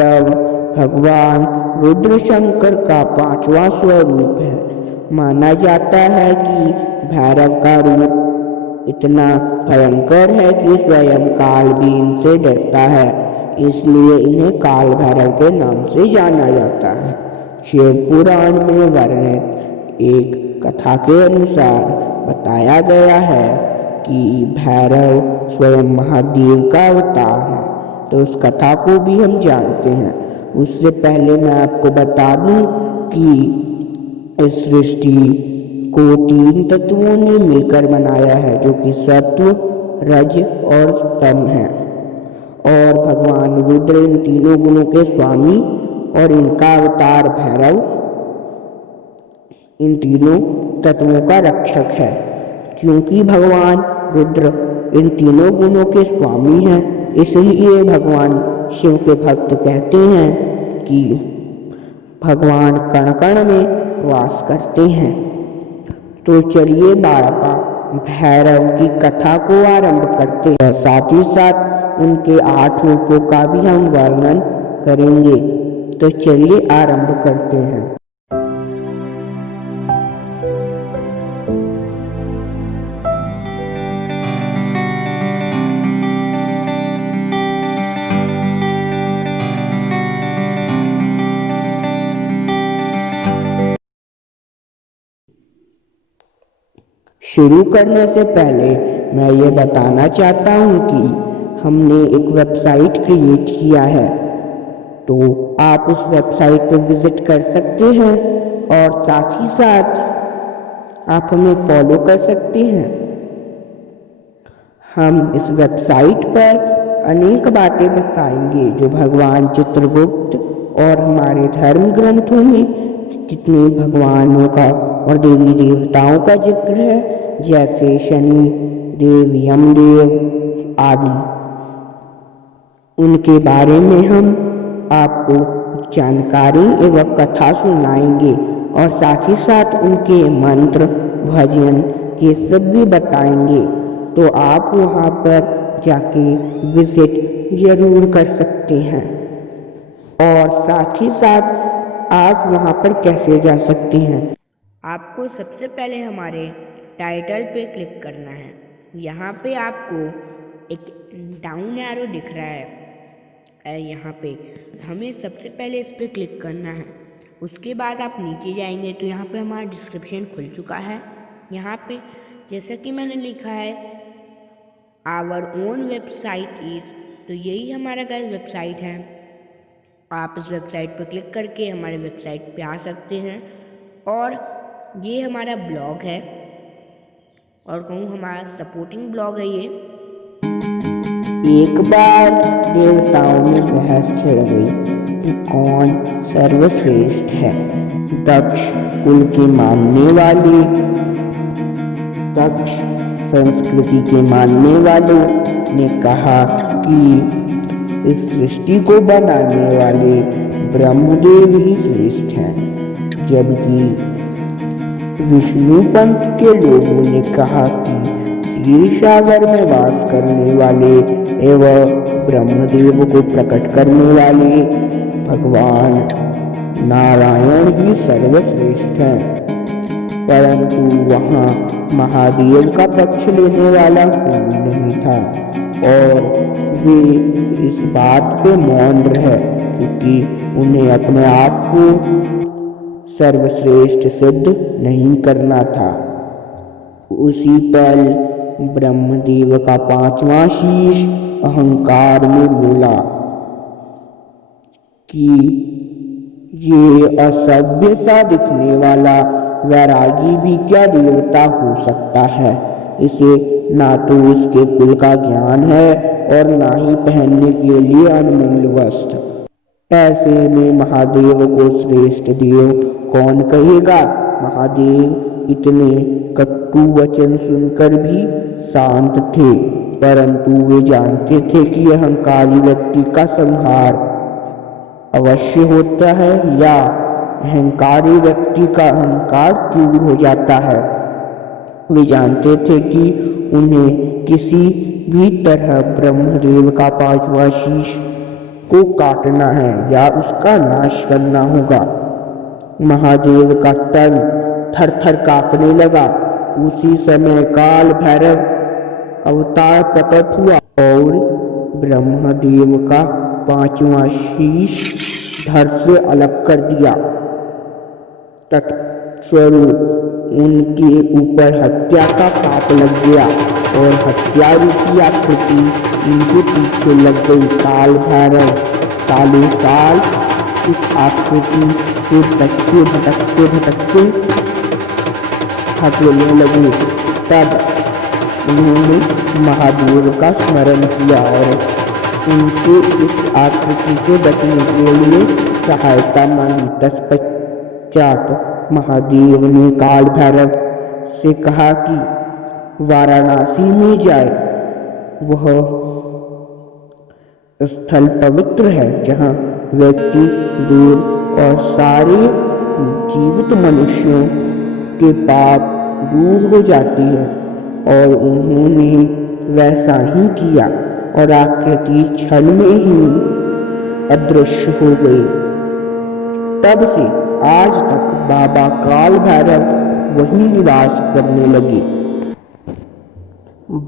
भैरव भगवान रुद्र शंकर का 5वां स्वरूप है। माना जाता है कि भैरव का रूप इतना भयंकर है कि स्वयं काल भी इनसे डरता है, इसलिए इन्हें काल भैरव के नाम से जाना जाता है। शिव पुराण में वर्णित एक कथा के अनुसार बताया गया है कि भैरव स्वयं महादेव का अवतार है, तो उस कथा को भी हम जानते हैं। उससे पहले मैं आपको बता दूं कि इस सृष्टि को 3 तत्वों ने मिलकर बनाया है, जो कि सत्व, रज और तम है। और भगवान रुद्र इन तीनों गुणों के स्वामी और इनका अवतार भैरव इन तीनों तत्वों का रक्षक है। क्योंकि भगवान रुद्र इन तीनों गुणों के स्वामी हैं, इसलिए भगवान शिव के भक्त कहते हैं कि भगवान कण कण में वास करते हैं। तो चलिए बाबा भैरव की कथा को आरंभ करते हैं। साथ ही साथ उनके 8 रूपों का भी हम वर्णन करेंगे। तो चलिए आरंभ करते हैं। शुरू करने से पहले मैं ये बताना चाहता हूँ कि हमने एक वेबसाइट क्रिएट किया है, तो आप उस वेबसाइट पर विजिट कर सकते हैं और साथ ही साथ आप हमें फॉलो कर सकते हैं। हम इस वेबसाइट पर अनेक बातें बताएंगे जो भगवान चित्रगुप्त और हमारे धर्म ग्रंथों में कितने भगवानों का और देवी देवताओं का जिक्र है, जैसे शनि देव, यमदेव आदि। उनके बारे में हम आपको जानकारी एवं कथा सुनाएंगे और साथ ही साथ उनके मंत्र, भजन ये सब भी बताएंगे। तो आप वहाँ पर जाके विजिट जरूर कर सकते हैं। और साथ ही साथ आप वहाँ पर कैसे जा सकते हैं, आपको सबसे पहले हमारे टाइटल पे क्लिक करना है। यहाँ पे आपको एक डाउन एरो दिख रहा है, यहाँ पे हमें सबसे पहले इस पे क्लिक करना है। उसके बाद आप नीचे जाएंगे तो यहाँ पे हमारा डिस्क्रिप्शन खुल चुका है। यहाँ पे जैसा कि मैंने लिखा है आवर ओन वेबसाइट इज़, तो यही हमारा गाइस वेबसाइट है। आप इस वेबसाइट पर क्लिक करके हमारे वेबसाइट पे आ सकते हैं। और ये हमारा ब्लॉग है, और कहूँ हमारा सपोर्टिंग ब्लॉग है ये। एक बार देवताओं में बहस छिड़ गई कि कौन सर्वश्रेष्ठ है। दक्ष कुल के मानने वाले, दक्ष संस्कृति के मानने वालों ने कहा कि इस सृष्टि को बनाने वाले ब्रह्मदेव ही श्रेष्ठ हैं, जबकि विष्णु पंथ के लोगों ने कहा कि क्षीर सागर में वास करने वाले एवं ब्रह्मदेव को प्रकट करने वाले भगवान नारायण ही सर्वश्रेष्ठ हैं। परंतु वहाँ महादेव का पक्ष लेने वाला कोई नहीं था और वे इस बात पे मौन रहे, क्योंकि उन्हें अपने आप को सर्वश्रेष्ठ सिद्ध नहीं करना था। उसी पल ब्रह्मदेव का 5वां शीश अहंकार में बोला कि ये असभ्य सा दिखने वाला वैरागी भी क्या देवता हो सकता है। इसे ना तो इसके कुल का ज्ञान है और ना ही पहनने के लिए अनमोल वस्त्र। ऐसे में महादेव को श्रेष्ठ देव कौन कहेगा। महादेव इतने कटु वचन सुनकर भी शांत थे, परंतु वे जानते थे कि अहंकारी व्यक्ति का संहार अवश्य होता है या अहंकारी व्यक्ति का अहंकार चूर हो जाता है। वे जानते थे कि उन्हें किसी भी तरह ब्रह्मदेव का 5वां शीश को काटना है या उसका नाश करना होगा। महादेव का तन थर थर कांपने लगा। उसी समय काल भैरव अवतार प्रकट हुआ और ब्रह्मदेव का 5वां शीश धड़ से अलग कर दिया। तत्स्वरूप उनके ऊपर हत्या का पाप लग गया और हत्या रूपी आकृति इनके पीछे लग गई। काल भैरव सालों साल इस आकृति से बचते भटकते थकने लगे। तब उन्होंने महादेव का स्मरण किया और उनसे इस आकृति से बचने के लिए सहायता मांगी। तत्पश्चात महादेव ने काल भैरव से कहा कि वाराणसी में जाए। वह स्थल पवित्र है जहाँ व्यक्ति दूर और सारे जीवित मनुष्यों के पाप दूर हो जाती है। और उन्होंने वैसा ही किया और आकृति क्षण में ही अदृश्य हो गई। तब से आज तक बाबा काल भैरव वहीं निवास करने लगे।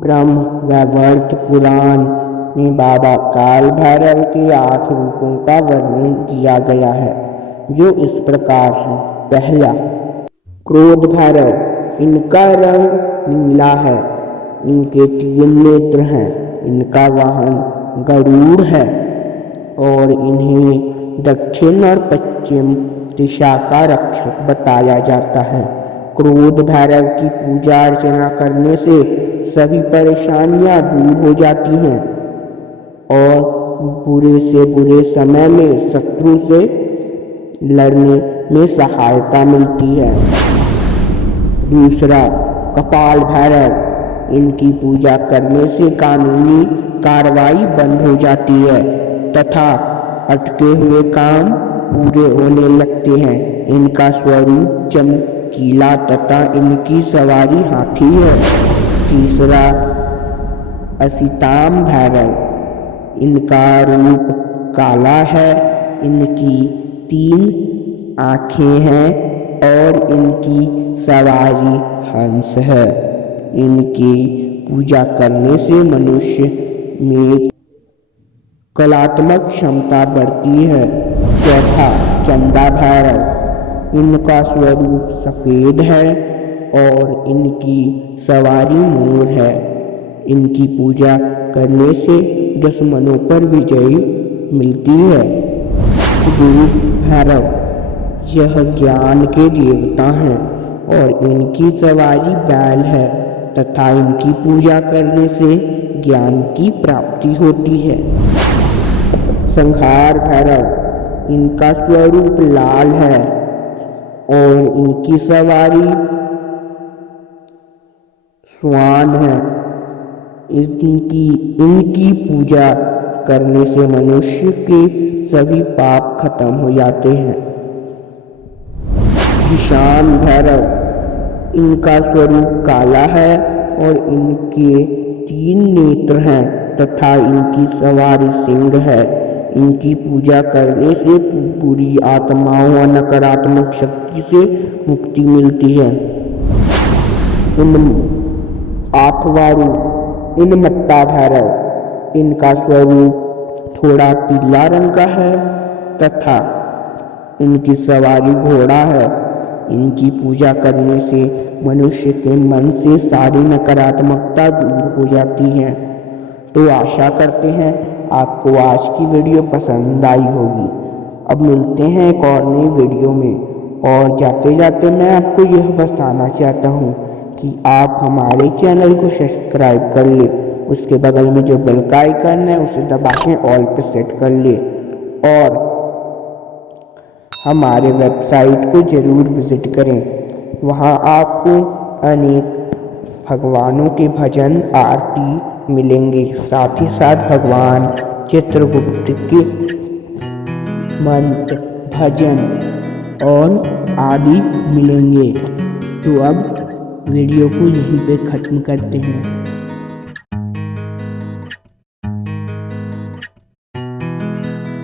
ब्रह्म वैवर्त पुराण में बाबा काल भैरव के 8 रूपों का वर्णन किया गया है, जो इस प्रकार है। पहला, क्रोध भैरव। इनका रंग नीला है। इनके 3 नेत्र हैं। इनका वाहन गरुड़ है और इन्हें दक्षिण और पश्चिम दिशा का रक्षक बताया जाता है। क्रोध भैरव की पूजा अर्चना करने से सभी परेशानियां दूर हो जाती हैं और बुरे से बुरे समय में शत्रु से लड़ने में सहायता मिलती है। दूसरा, कपाल भैरव। इनकी पूजा करने से कानूनी कार्रवाई बंद हो जाती है तथा अटके हुए काम पूरे होने लगते हैं। इनका स्वरूप चमकीला तथा इनकी सवारी हाथी है। तीसरा, असिताम भैरव। इनका रूप काला है। इनकी 3 आँखें हैं और इनकी सवारी हंस है। इनकी पूजा करने से मनुष्य में कलात्मक क्षमता बढ़ती है। चौथा, चंदा भैरव। इनका स्वरूप सफेद है और इनकी सवारी मोर है। इनकी पूजा करने से दुश्मनों पर विजय मिलती है। गुरु भैरव। यह ज्ञान के देवता हैं और इनकी सवारी बैल है तथा इनकी पूजा करने से ज्ञान की प्राप्ति होती है। संहार भैरव। इनका स्वरूप लाल है और इनकी सवारी श्वान है। इनकी पूजा करने से मनुष्य के सभी पाप खत्म हो जाते हैं। ईशान भैरव। इनका स्वरूप काला है और इनके 3 नेत्र हैं तथा इनकी सवारी सिंह है। इनकी पूजा करने से बुरी आत्माओं और नकारात्मक शक्ति से मुक्ति मिलती है। 8वां रूप, इनमत्ता भैरव। इनका स्वरूप थोड़ा पीला रंग का है तथा इनकी सवारी घोड़ा है। इनकी पूजा करने से मनुष्य के मन से सारी नकारात्मकता दूर हो जाती है। तो आशा करते हैं आपको आज की वीडियो पसंद आई होगी। अब मिलते हैं एक और नई वीडियो में और जाते जाते मैं आपको यह बताना चाहता हूँ कि आप हमारे चैनल को सब्सक्राइब कर ले। उसके बगल में जो बेल का आइकन है उसे दबा के ऑल पे सेट कर ले और हमारे वेबसाइट को जरूर विजिट करें। वहाँ आपको अनेक भगवानों के भजन आरती मिलेंगे। साथ ही साथ भगवान चित्रगुप्त के मंत्र भजन और आदि मिलेंगे। तो अब वीडियो को यहीं पे ख़त्म करते हैं।